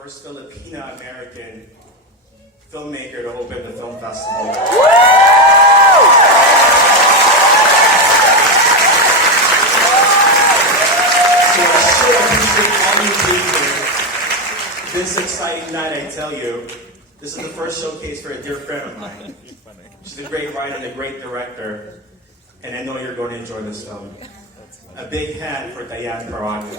first Filipina-American filmmaker to open the film festival. So I so appreciate all you being here. This exciting night, I tell you. This is the first showcase for a dear friend of mine. She's a great writer and a great director, and I know you're going to enjoy this film. A big hand for Diane Paragas.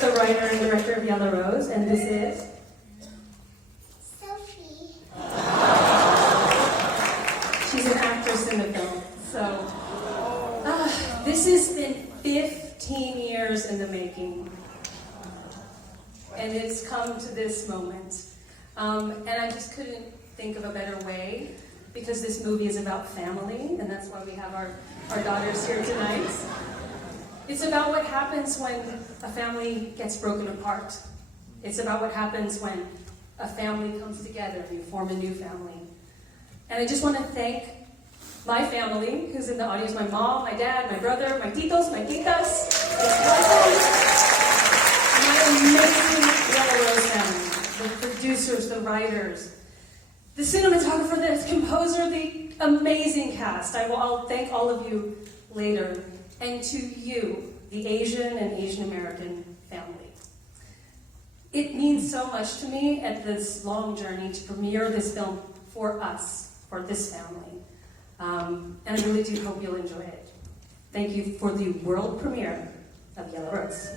The writer and director of Yellow Rose, and this is Sophie. She's an actress in the film. So this has been 15 years in the making, and it's come to this moment. And I just couldn't think of a better way, because this movie is about family, and that's why we have our daughters here tonight. It's about what happens when a family gets broken apart. It's about what happens when a family comes together and you form a new family. And I just want to thank my family, who's in the audience, my mom, my dad, my brother, my titos, my titas, my amazing Yellow Rose family, the producers, the writers, the cinematographer, the composer, the amazing cast. I'll thank all of you later. And to you, the Asian and Asian American family. It means so much to me at this long journey to premiere this film for us, for this family. And I really do hope you'll enjoy it. Thank you for the world premiere of Yellow Rose.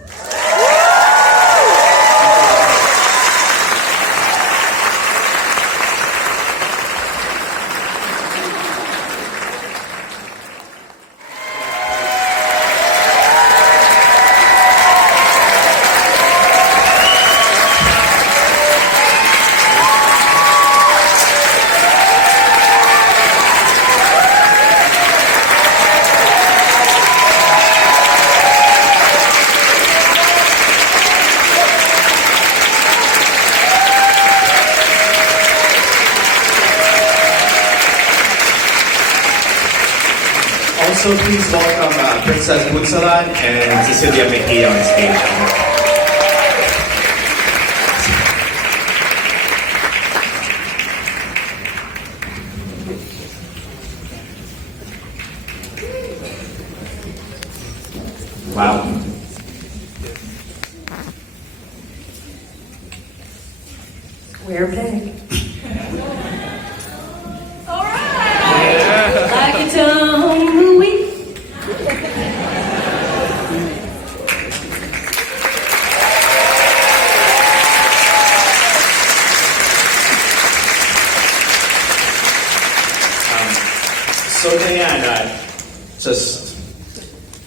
Also, please welcome Princess Punzalan and Cecilia Mejia on stage. Wow. We're big. All right. Like a tumbleweed. So Diane, just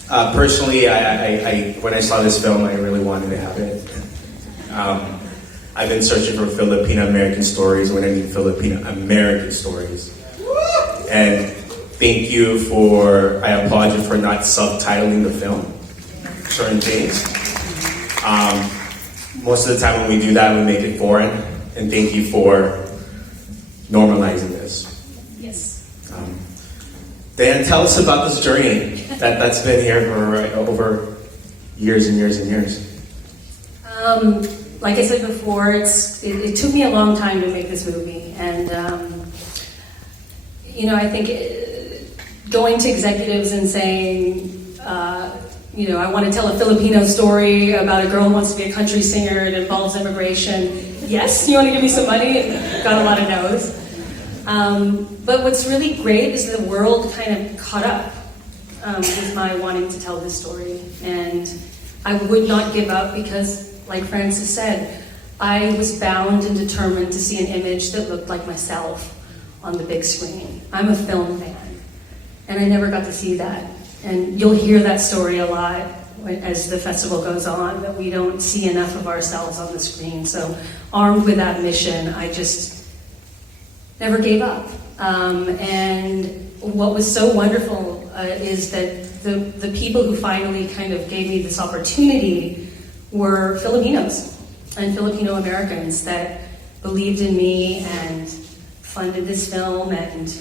personally, I when I saw this film, I really wanted to have it. I've been searching for Filipino-American stories. When I mean Filipino-American stories, and thank you for. I applaud you for not subtitling the film certain things. Most of the time when we do that, we make it foreign, and thank you for normalizing this. Yes. Dan, tell us about this journey that's been here for over years and years and years. Like I said before, it took me a long time to make this movie, and I think going to executives and saying, I want to tell a Filipino story about a girl who wants to be a country singer. It involves immigration. Yes, you want to give me some money? Got a lot of no's. But what's really great is the world kind of caught up with my wanting to tell this story. And I would not give up because, like Francis said, I was bound and determined to see an image that looked like myself on the big screen. I'm a film fan, and I never got to see that. And you'll hear that story a lot as the festival goes on, that we don't see enough of ourselves on the screen. So armed with that mission, I just never gave up. And what was so wonderful is that the people who finally kind of gave me this opportunity were Filipinos. and Filipino Americans that believed in me and funded this film and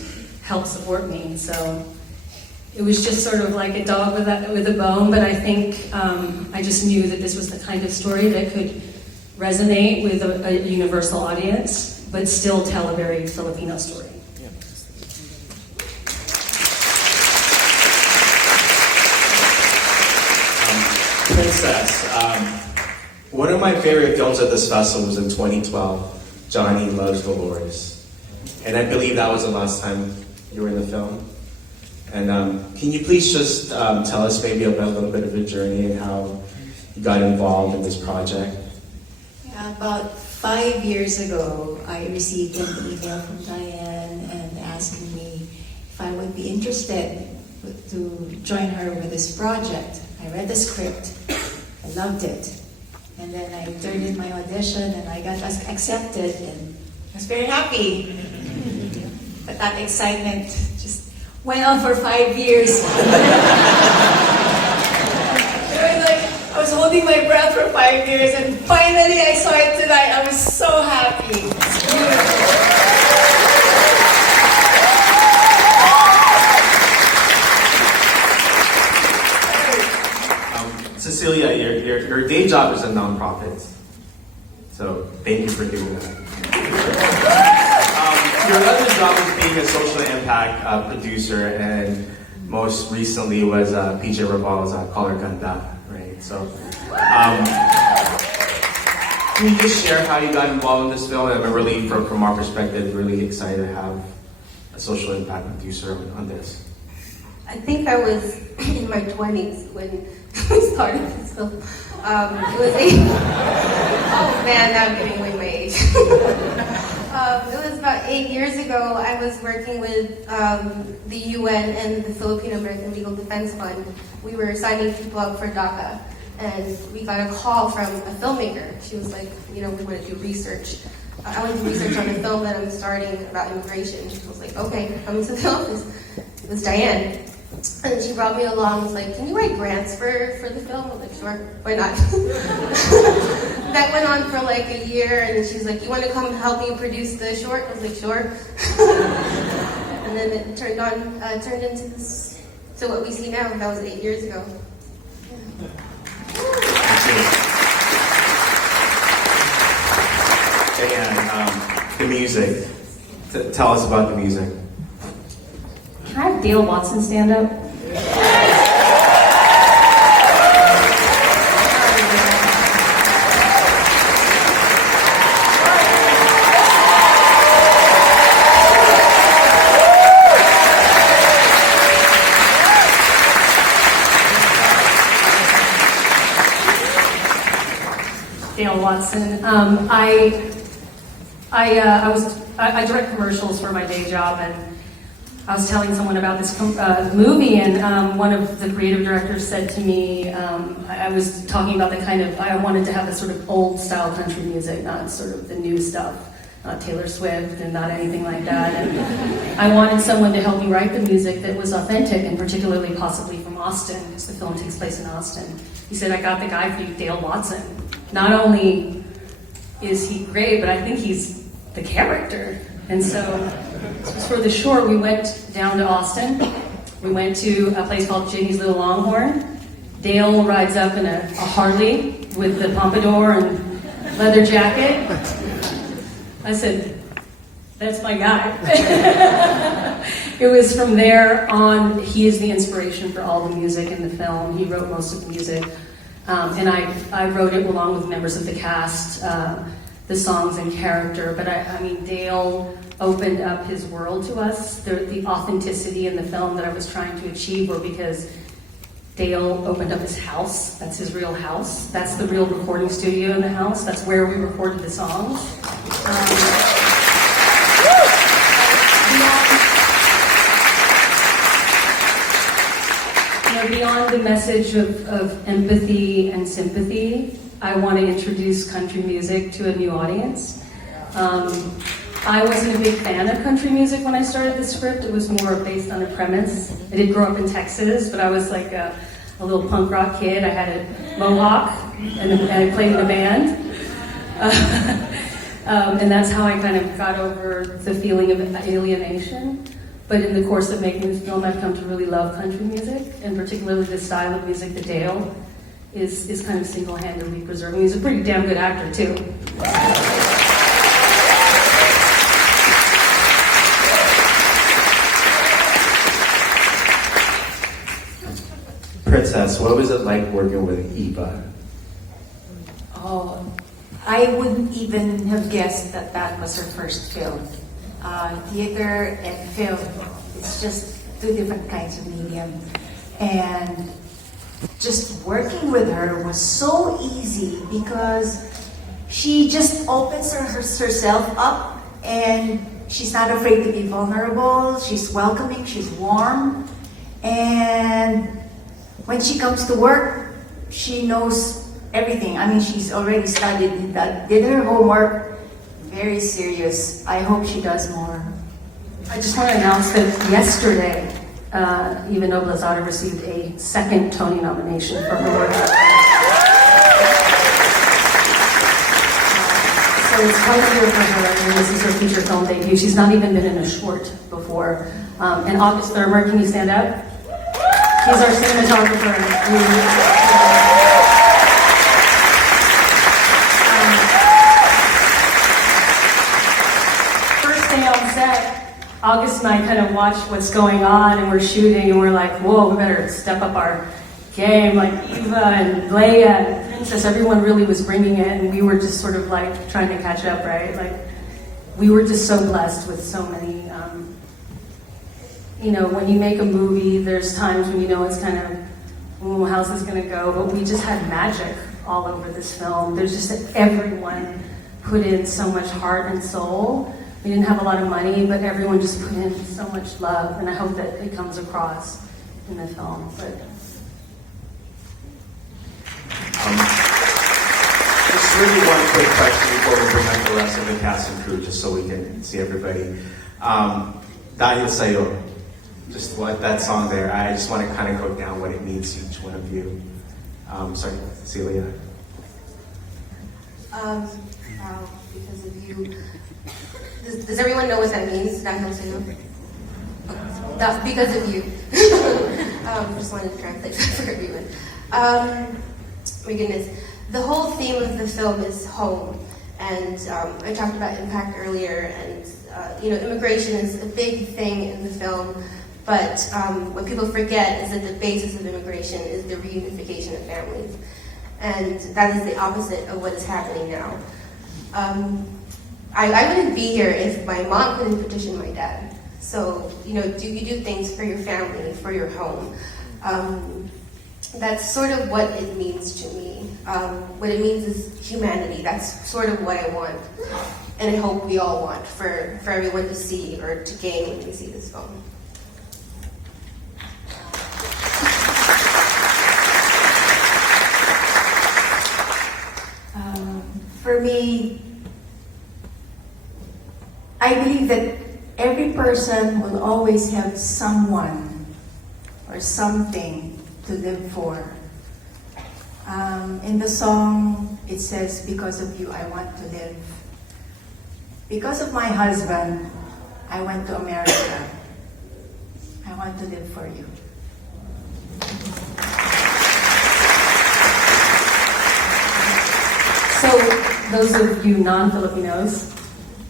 helped support me. So it was just sort of like a dog with a bone, but I think I just knew that this was the kind of story that could resonate with a universal audience, but still tell a very Filipino story. Princess, one of my favorite films at this festival was in 2012, Johnny Loves Dolores. And I believe that was the last time you were in the film. And can you please just tell us maybe about a little bit of your journey and how you got involved in this project? Yeah, about 5 years ago, I received an email from Diane and asking me if I would be interested to join her with this project. I read the script, I loved it, and then I turned in my audition and I got accepted, and I was very happy. But that excitement just went on for 5 years. I was holding my breath for 5 years, and finally I saw it tonight. I was so happy. It's beautiful. Cecilia, your day job is a nonprofit, so thank you for doing that. Your other job is being a social impact producer, and most recently was PJ Raval's Color Ganda, right? So, can you just share how you got involved in this film? And I'm really, from our perspective, really excited to have a social impact producer on this. I think I was in my 20s when we started this film. It was oh man, now I'm giving away my age. It was about 8 years ago. I was working with the UN and the Filipino American Legal Defense Fund. We were signing people up for DACA, and we got a call from a filmmaker. She was like, we want to do research. I want to do research on a film that I'm starting about immigration. She was like, okay, come to the office. It was Diane. And she brought me along, was like, can you write grants for the film? I was like, sure, why not? That went on for like a year, and then she's like, you want to come help me produce the short? I was like, sure. And then it turned into this, so what we see now, that was 8 years ago. Diane, the music. Tell us about the music. Can I have Dale Watson stand up? Dale Watson. I direct commercials for my day job, and I was telling someone about this movie, and one of the creative directors said to me, I was talking about the kind of, I wanted to have a sort of old style country music, not sort of the new stuff, not Taylor Swift and not anything like that. And I wanted someone to help me write the music that was authentic, and particularly possibly from Austin, because the film takes place in Austin. He said, I got the guy for you, Dale Watson. Not only is he great, but I think he's the character. And so for the short, we went down to Austin. We went to a place called Janie's Little Longhorn. Dale rides up in a Harley with the pompadour and leather jacket. I said, that's my guy. It was from there on, he is the inspiration for all the music in the film. He wrote most of the music. And I wrote it along with members of the cast, the songs and character. But I mean, Dale opened up his world to us. The authenticity in the film that I was trying to achieve were because Dale opened up his house. That's his real house. That's the real recording studio in the house. That's where we recorded the songs. Beyond the message of empathy and sympathy, I want to introduce country music to a new audience. I wasn't a big fan of country music when I started the script. It was more based on a premise. I did grow up in Texas, but I was like a little punk rock kid. I had a mohawk and I played in a band. And that's how I kind of got over the feeling of alienation. But in the course of making this film, I've come to really love country music, and particularly the style of music that Dale is kind of single-handedly preserving. He's a pretty damn good actor, too. Princess, what was it like working with Eva? Oh, I wouldn't even have guessed that that was her first film. Theater and film, it's just two different kinds of medium. And just working with her was so easy because she just opens herself up, and she's not afraid to be vulnerable. She's welcoming, she's warm. And when she comes to work, she knows everything. I mean, she's already studied that, did her homework. Very serious. I hope she does more. I just want to announce that yesterday, Eva Noblezada received a second Tony nomination for her work. So it's quite a year for her, and this is her feature film debut. She's not even been in a short before. And August Thurber, can you stand up? He's our cinematographer. August and I kind of watched what's going on, and we're shooting, and we're like, whoa, we better step up our game. Like Eva and Leia and Princess, everyone really was bringing it, and we were just sort of like trying to catch up, right? Like, we were just so blessed with so many, you know, when you make a movie, there's times when you know it's kind of, oh, how's this gonna go? But we just had magic all over this film. There's just everyone put in so much heart and soul. We didn't have a lot of money, but everyone just put in so much love, and I hope that it comes across in the film. But just really one quick question before we present the rest of the cast and crew, just so we can see everybody. Dahil Sa'yo, just what that song there, I just want to kind of go down what it means to each one of you. Sorry, Cecilia. Wow, because of you. Does everyone know what that means? Because of you. Just wanted to translate that for everyone. My goodness. The whole theme of the film is home. And I talked about impact earlier. And, you know, immigration is a big thing in the film. But what people forget is that the basis of immigration is the reunification of families. And that is the opposite of what is happening now. I wouldn't be here if my mom couldn't petition my dad. So, you know, you do things for your family, for your home. That's sort of what it means to me. What it means is humanity. That's sort of what I want. And I hope we all want for everyone to see or to gain when we see this film. For me, I believe that every person will always have someone or something to live for. In the song, it says, because of you, I want to live. Because of my husband, I went to America. I want to live for you. so those of you non-Filipinos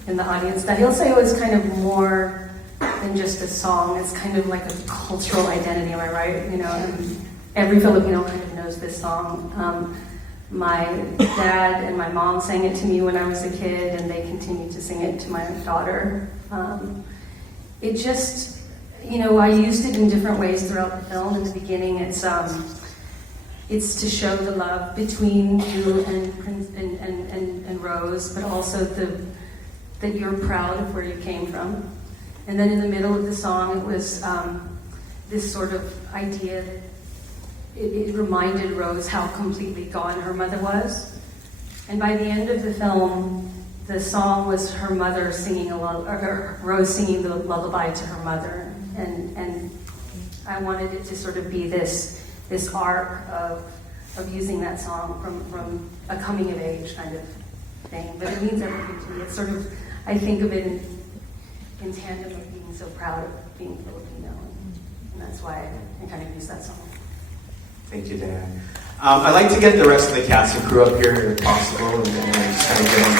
in the audience, Dahil Sa'yo is kind of more than just a song. It's kind of like a cultural identity, am I right? You know, and every Filipino kind of knows this song. My dad and my mom sang it to me when I was a kid, and they continue to sing it to my daughter. It just, you know, I used it in different ways throughout the film. In the beginning, it's to show the love between you and Rose, but also that you're proud of where you came from. And then in the middle of the song, it was this sort of idea that it reminded Rose how completely gone her mother was. And by the end of the film, the song was her mother singing Rose singing the lullaby to her mother. And I wanted it to sort of be this arc of using that song from a coming of age kind of thing, but it means everything to me. It's sort of, I think of it in tandem of being so proud of being Filipino, and that's why I kind of use that song. Thank you, Diane. I'd like to get the rest of the cast and crew up here if possible, and then just kind of get them.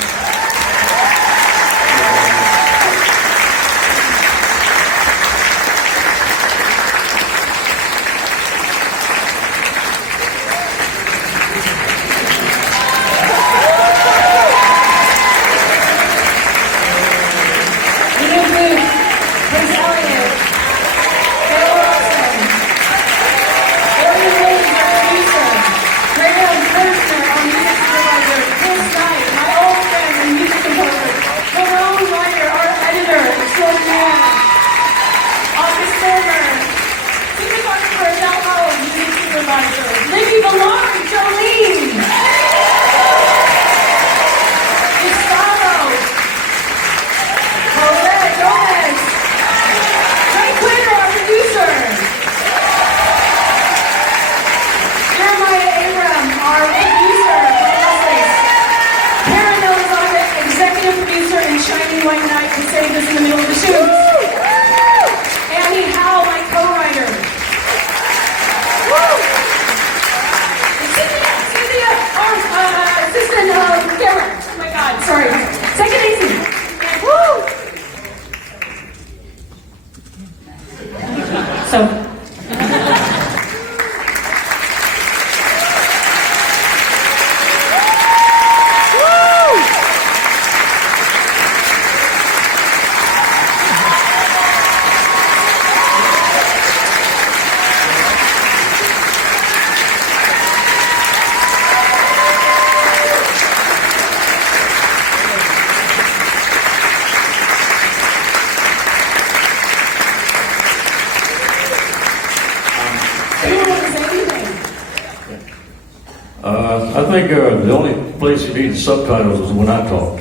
I think the only place you need subtitles is when I talk.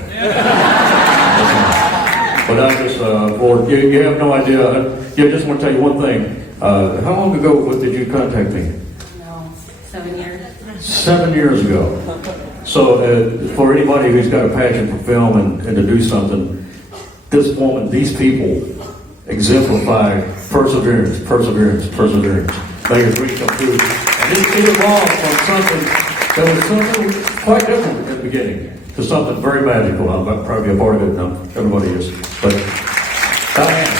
But I just, you have no idea. I just want to tell you one thing. How long ago did you contact me? No, 7 years. 7 years ago. So for anybody who's got a passion for film and to do something, this woman, these people exemplify perseverance, perseverance, perseverance. May your dreams come true. And it evolved from something that was something quite different in the beginning to something very magical. I'm probably a part of it now. Everybody is. But Diane.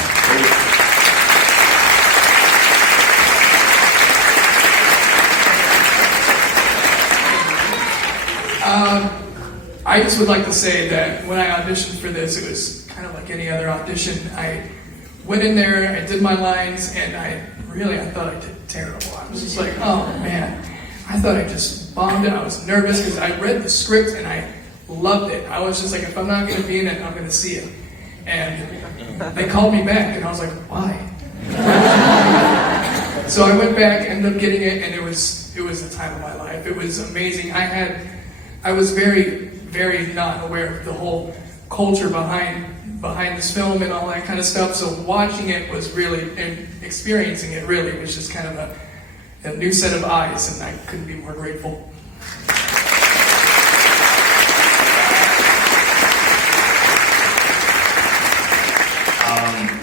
I just would like to say that when I auditioned for this, it was kind of like any other audition. I went in there, I did my lines, and I thought I did terrible. I was just like, oh man, I thought I just bombed it. I was nervous because I read the script and I loved it. I was just like, if I'm not going to be in it, I'm going to see it. And they called me back, and I was like, why? So I went back, ended up getting it, and it was the time of my life. It was amazing. I was very, very not aware of the whole culture behind this film and all that kind of stuff. So watching it was really, and experiencing it really, was just kind of a new set of eyes, and I couldn't be more grateful.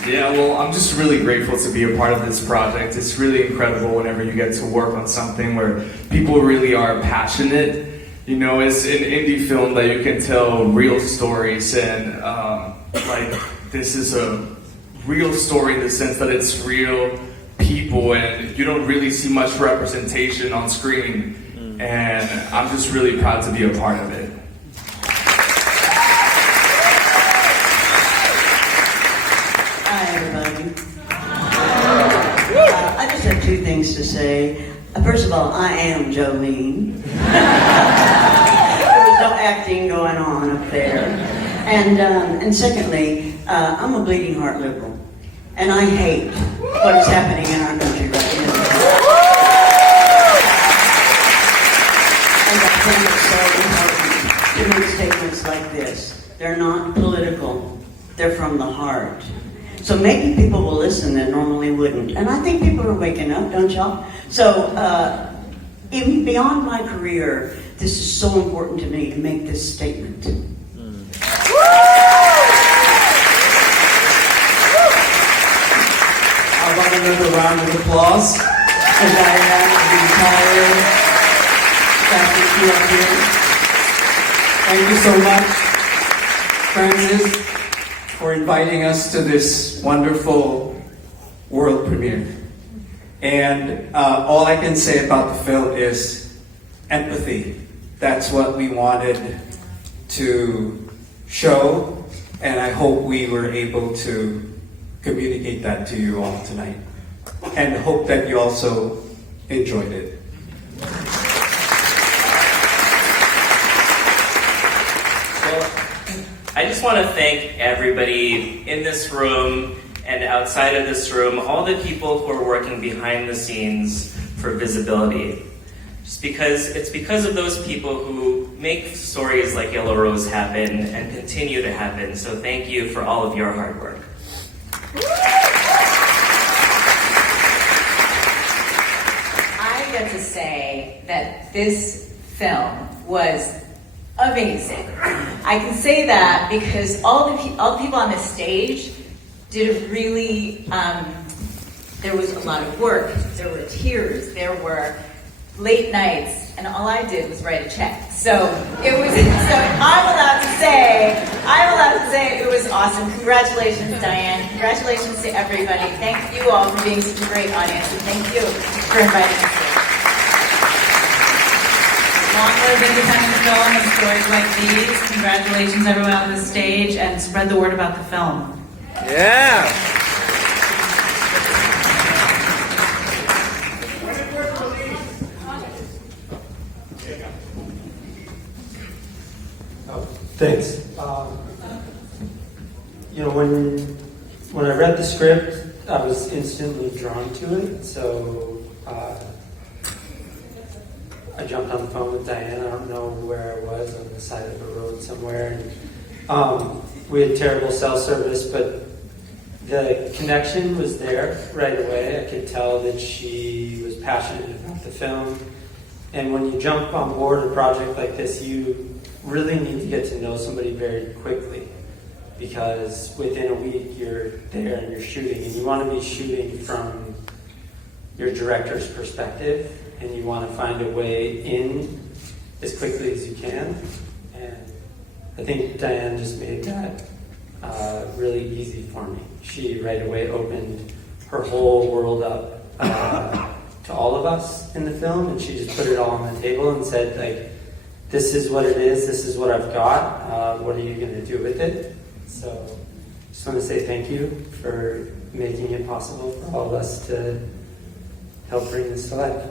Yeah, well, I'm just really grateful to be a part of this project. It's really incredible whenever you get to work on something where people really are passionate. You know, it's an indie film that you can tell real stories, and this is a real story in the sense that it's real people, and you don't really see much representation on screen. And I'm just really proud to be a part of it. Hi, everybody. I just have two things to say. First of all, I am Jolene. There was no acting going on up there. And secondly, I'm a bleeding heart liberal. And I hate what is happening in our country right now. And I think it's so important to make statements like this. They're not political. They're from the heart. So maybe people will listen that normally wouldn't. And I think people are waking up, don't y'all? So even beyond my career, this is so important to me to make this statement. another round of applause for Diane and the entire faculty crew up here. Thank you so much, Francis, for inviting us to this wonderful world premiere. And all I can say about the film is empathy. That's what we wanted to show, and I hope we were able to communicate that to you all tonight. And hope that you also enjoyed it. I just want to thank everybody in this room and outside of this room, all the people who are working behind the scenes for visibility. Just because it's because of those people who make stories like Yellow Rose happen and continue to happen. So thank you for all of your hard work. I get to say that this film was amazing. I can say that because all the people on the stage did a really, there was a lot of work, there were tears, there were late nights, and all I did was write a check. So it was, so I'm allowed to say it was awesome. Congratulations, Diane. Congratulations to everybody. Thank you all for being such a great audience, and thank you for inviting us here. Long live independent film and stories like these. Congratulations everyone on the stage, and spread the word about the film. Yeah! Thanks. You know, when I read the script, I was instantly drawn to it. So I jumped on the phone with Diane. I don't know where I was, on the side of a road somewhere. And we had terrible cell service, but the connection was there right away. I could tell that she was passionate about the film. And when you jump on board a project like this, you really need to get to know somebody very quickly, because within a week you're there and you're shooting, and you want to be shooting from your director's perspective, and you want to find a way in as quickly as you can. And I think Diane just made that really easy for me. She right away opened her whole world up to all of us in the film, and she just put it all on the table and said, like, this is what it is, this is what I've got, what are you going to do with it? So just want to say thank you for making it possible for all of us to help bring this to life.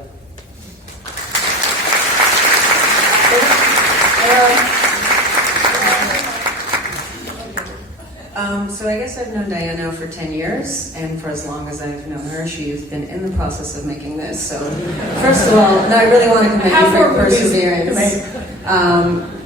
So I guess I've known Diane now for 10 years, and for as long as I've known her, she's been in the process of making this. So first of all, no, I really want to commend you for your perseverance.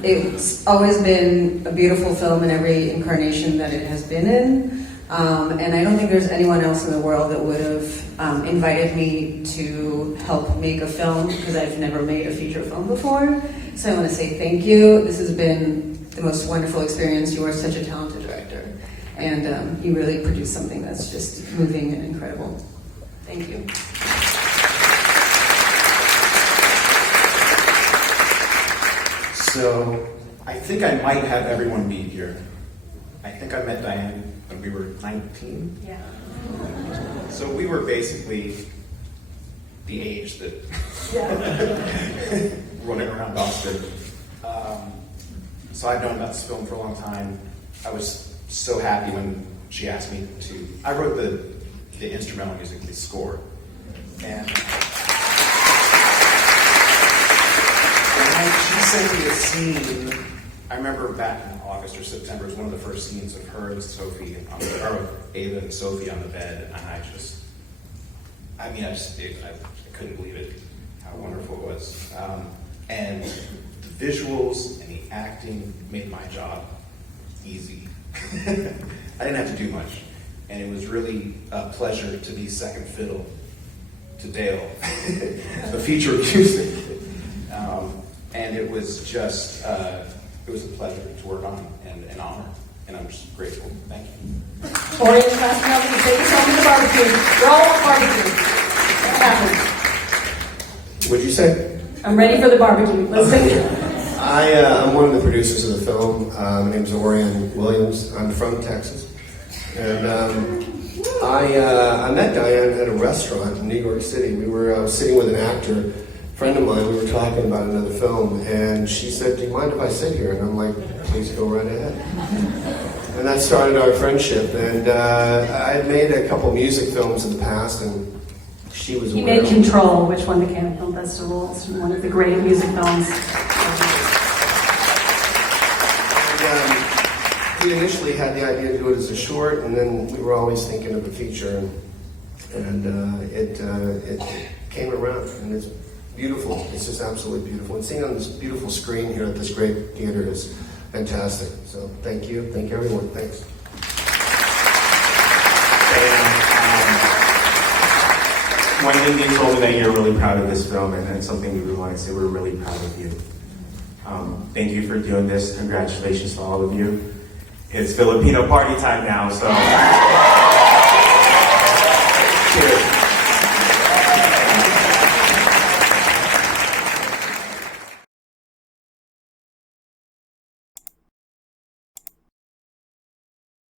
It's always been a beautiful film in every incarnation that it has been in. And I don't think there's anyone else in the world that would have invited me to help make a film, because I've never made a feature film before. So I want to say thank you. This has been the most wonderful experience. You are such a talented director. And you really produce something that's just moving and incredible. Thank you. So I think I might have everyone meet here. I think I met Diane when we were 19. Yeah. So we were basically the age that running around Boston. So I've known about this film for a long time. I was so happy when she asked me to. I wrote the instrumental music, the score, and when she sent me a scene, I remember back in August or September, it was one of the first scenes of her and Sophie, or Ava and Sophie on the bed, and I couldn't believe it, how wonderful it was. And the visuals and the acting made my job easy. I didn't have to do much, and it was really a pleasure to be second fiddle to Dale, the feature music. And it was just, it was a pleasure to work on, and an honor. and I'm just grateful. Thank you. Orion last now that you take us home to the barbecue. We're all on barbecue. What happens? What'd you say? I'm ready for the barbecue. Let's take it. I'm one of the producers of the film. My name's Orion Williams. I'm from Texas. And I met Diane at a restaurant in New York City. I was sitting with an actor, friend of mine. We were talking about another film, and she said, "Do you mind if I sit here?" And I'm like, "Please go right ahead." And that started our friendship. And I had made a couple music films in the past, and she was He aware made of Control, which won the Cannes Film Festival. It's one of the great music films. We initially had the idea to do it as a short, and then we were always thinking of a feature, and it came around, and it's beautiful. It's just absolutely beautiful. And seeing on this beautiful screen here at this great theater is fantastic. So thank you, thank everyone. Thanks. One thing you told me that you're really proud of this film, and that's something we really want to say. We're really proud of you. Thank you for doing this. Congratulations to all of you. It's Filipino party time now, so.